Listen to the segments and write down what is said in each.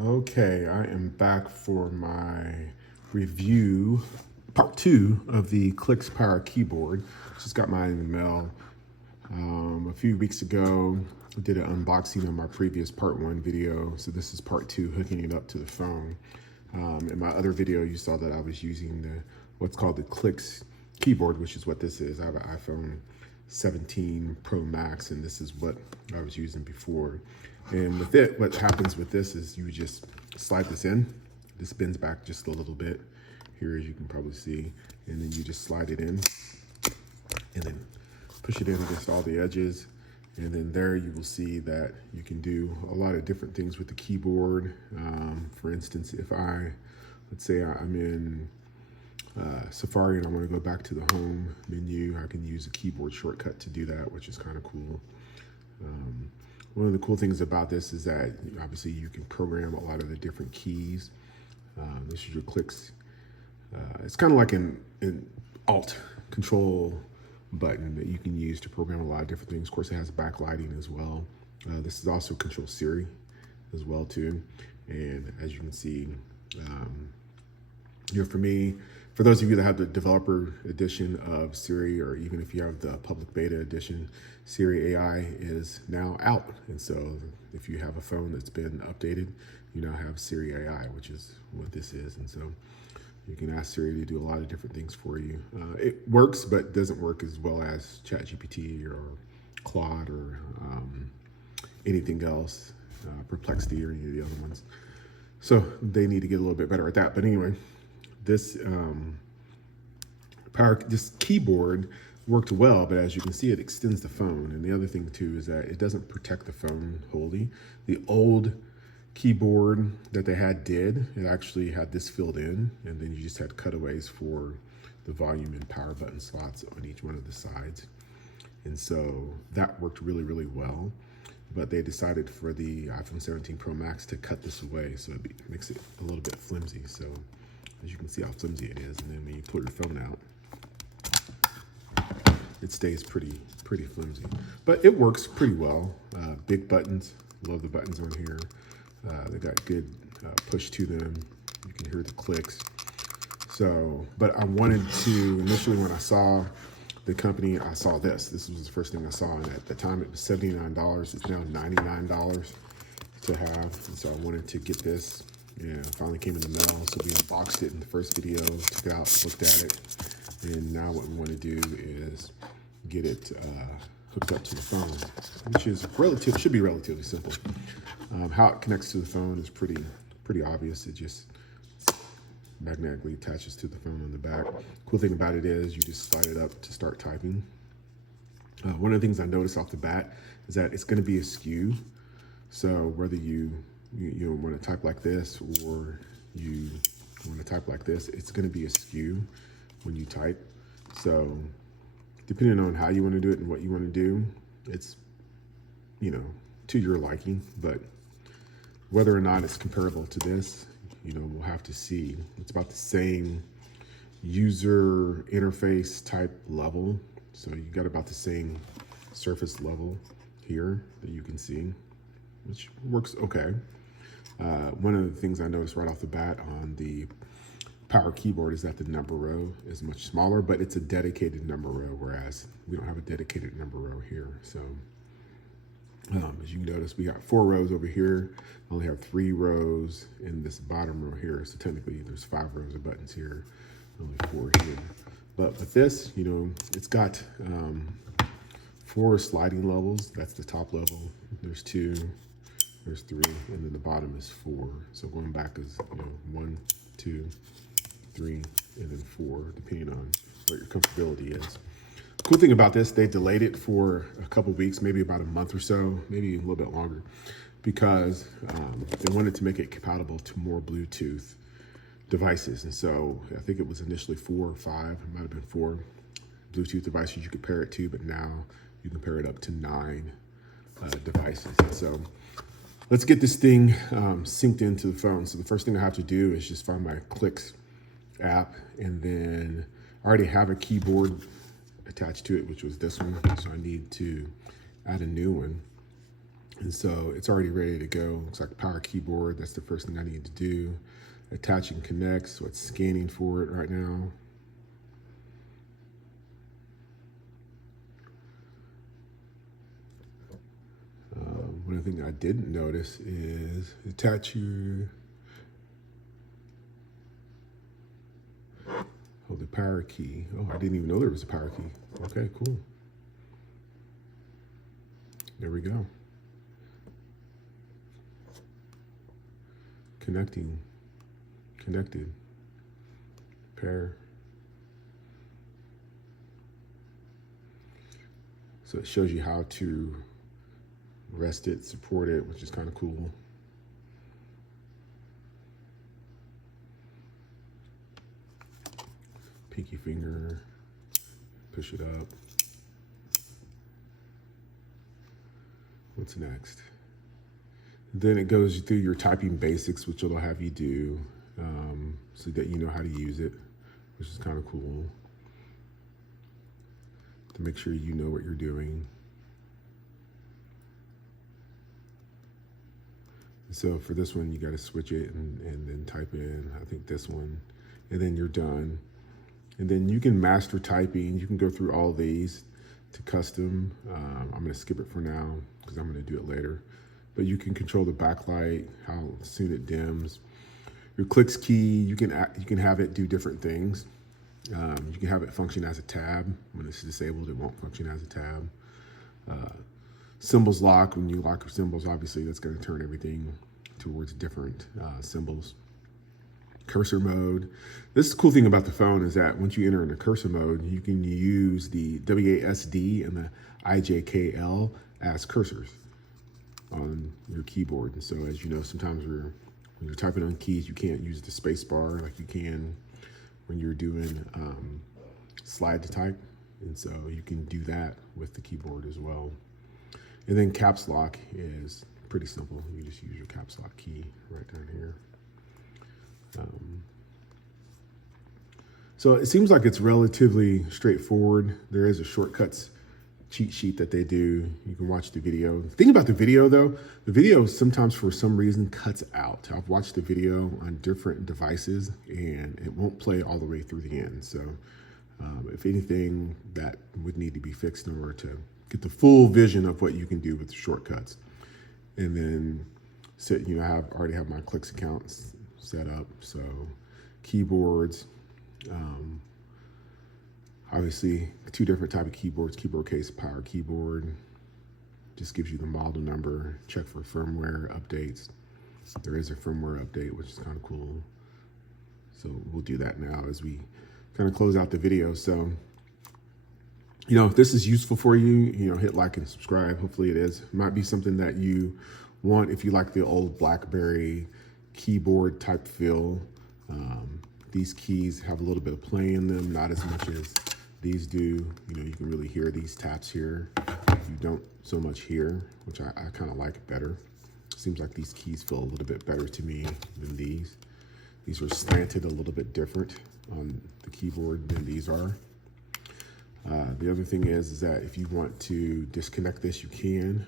Okay, I am back for my review, part two of the Clicks Power keyboard. Just got mine in the mail a few weeks ago. I did an unboxing on my previous part one video, so this is part two, hooking it up to the phone. In my other video, you saw that I was using what's called the Clicks keyboard, which is what this is. I have an iPhone 17 Pro Max, and this is what I was using before. And with it, what happens with this is you just slide this in. This bends back just a little bit here, as you can probably see. And then you just slide it in and then push it in against all the edges. And then there you will see that you can do a lot of different things with the keyboard. For instance, if let's say I'm in Safari and I want to go back to the home menu, I can use a keyboard shortcut to do that, which is kind of cool. One of the cool things about this is that obviously you can program a lot of the different keys. This is your clicks. It's kind of like an Alt control button that you can use to program a lot of different things. Of course, it has backlighting as well. This is also Control Siri as well too. And as you can see, for those of you that have the developer edition of Siri, or even if you have the public beta edition, Siri AI is now out. And so if you have a phone that's been updated, you now have Siri AI, which is what this is. And so you can ask Siri to do a lot of different things for you. It works, but doesn't work as well as ChatGPT or Claude or anything else, Perplexity or any of the other ones. So they need to get a little bit better at that. But anyway, this keyboard worked well, but as you can see, it extends the phone. And the other thing too is that it doesn't protect the phone wholly. The old keyboard that they it actually had this filled in, and then you just had cutaways for the volume and power button slots on each one of the sides. And so that worked really, really well. But they decided for the iPhone 17 Pro Max to cut this away, so it makes it a little bit flimsy. So as you can see how flimsy it is, and then when you pull your phone out, it stays pretty flimsy. But it works pretty well. Big buttons, love the buttons on here. They got good push to them. You can hear the clicks. So, but I wanted to, initially when I saw the company, I saw this. This was the first thing I saw, and at the time it was $79. It's now $99 to have. And so I wanted to get this. Yeah, finally came in the mail, so we unboxed it in the first video, took it out, looked at it, and now what we want to do is get it hooked up to the phone, which is should be relatively simple. How it connects to the phone is pretty obvious. It just magnetically attaches to the phone on the back. Cool thing about it is you just slide it up to start typing. One of the things I noticed off the bat is that it's going to be askew. So whether you want to type like this or you want to type like this, it's going to be askew when you type. So depending on how you want to do it and what you want to do, it's to your liking. But whether or not it's comparable to this, we'll have to see. It's about the same user interface type level. So you got about the same surface level here that you can see, which works okay. One of the things I noticed right off the bat on the Power keyboard is that the number row is much smaller, but it's a dedicated number row, whereas we don't have a dedicated number row here. So as you can notice, we got 4 rows over here. I only have 3 rows in this bottom row here. So technically there's 5 rows of buttons here, only 4 here. But with this, it's got 4 sliding levels. That's the top level. There's 2, there's 3, and then the bottom is 4. So going back is 1, 2, 3, and then 4, depending on what your comfortability is. Cool thing about this, they delayed it for a couple weeks, maybe about a month or so, maybe a little bit longer, because they wanted to make it compatible to more Bluetooth devices. And so I think it was initially 4 or 5, it might have been 4 Bluetooth devices you could pair it to, but now you can pair it up to 9 devices. And so let's get this thing synced into the phone. So the first thing I have to do is just find my Clicks app, and then I already have a keyboard attached to it, which was this one. So I need to add a new one. And so it's already ready to go. Looks like power keyboard. That's the first thing I need to do. Attach and connect, so it's scanning for it right now. One thing I didn't notice is attach your, the power key. Oh, I didn't even know there was a power key. Okay, cool. There we go. Connecting, connected, pair. So it shows you how to rest it, support it, which is kind of cool. Pinky finger, push it up. What's next? Then it goes through your typing basics, which it'll have you do, so that you know how to use it, which is kind of cool. To make sure you know what you're doing. So for this one, you got to switch it and then type in, I think this one, and then you're done. And then you can master typing. You can go through all these to custom. I'm going to skip it for now because I'm going to do it later. But you can control the backlight, how soon it dims. Your clicks key, you can have it do different things. You can have it function as a tab. When it's disabled, it won't function as a tab. Symbols lock, when you lock your symbols, obviously that's going to turn everything towards different symbols. Cursor mode. This is the cool thing about the phone is that once you enter into cursor mode, you can use the WASD and the IJKL as cursors on your keyboard. And so as you know, sometimes when you're typing on keys, you can't use the space bar like you can when you're doing slide to type. And so you can do that with the keyboard as well. And then caps lock is pretty simple. You just use your caps lock key right down here. So it seems like it's relatively straightforward. There is a shortcuts cheat sheet that they do. You can watch the video. The thing about the video though, the video sometimes for some reason cuts out. I've watched the video on different devices and it won't play all the way through the end. So if anything, that would need to be fixed in order to get the full vision of what you can do with the shortcuts. And then, so, you know, I already have my Clicks accounts set up. So keyboards, obviously two different type of keyboards, keyboard case, power keyboard, just gives you the model number, check for firmware updates. There is a firmware update, which is kind of cool. So we'll do that now as we kind of close out the video. So, you know, if this is useful for you, you know, hit like and subscribe. Hopefully it is. It might be something that you want if you like the old BlackBerry keyboard type feel. These keys have a little bit of play in them, not as much as these do. You know, you can really hear these taps here. You don't so much here, which I kind of like better. Seems like these keys feel a little bit better to me than these. These are slanted a little bit different on the keyboard than these are. The other thing is that if you want to disconnect this, you can.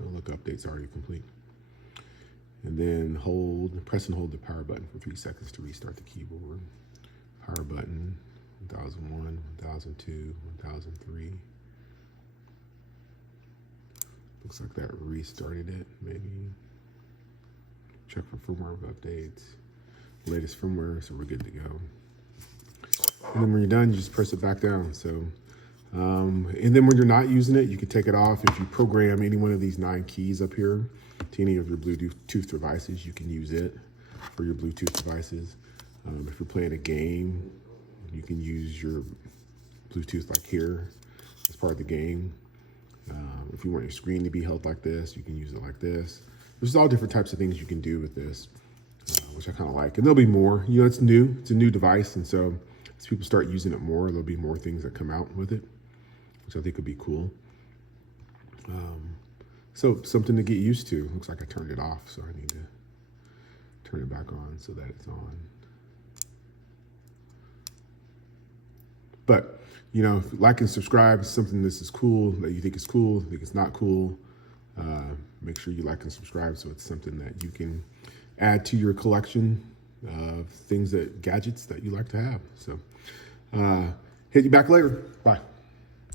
Oh, look, update's already complete. And then press and hold the power button for 3 seconds to restart the keyboard. Power button, 1001, 1002, 1003. Looks like that restarted it, maybe. Check for firmware updates. Latest firmware, so we're good to go. And then when you're done, you just press it back down. So, and then when you're not using it, you can take it off. If you program any one of these 9 keys up here to any of your Bluetooth devices, you can use it for your Bluetooth devices. If you're playing a game, you can use your Bluetooth like here as part of the game. If you want your screen to be held like this, you can use it like this. There's all different types of things you can do with this, which I kind of like. And there'll be more. You know, it's new. It's a new device, and so as people start using it more, there'll be more things that come out with it, which I think would be cool. So something to get used to. Looks like I turned it off, so I need to turn it back on so that it's on. But, you know, like and subscribe is something this is cool, that you think is cool, think it's not cool. make sure you like and subscribe so it's something that you can add to your collection of gadgets that you like to have. So hit you back later. Bye.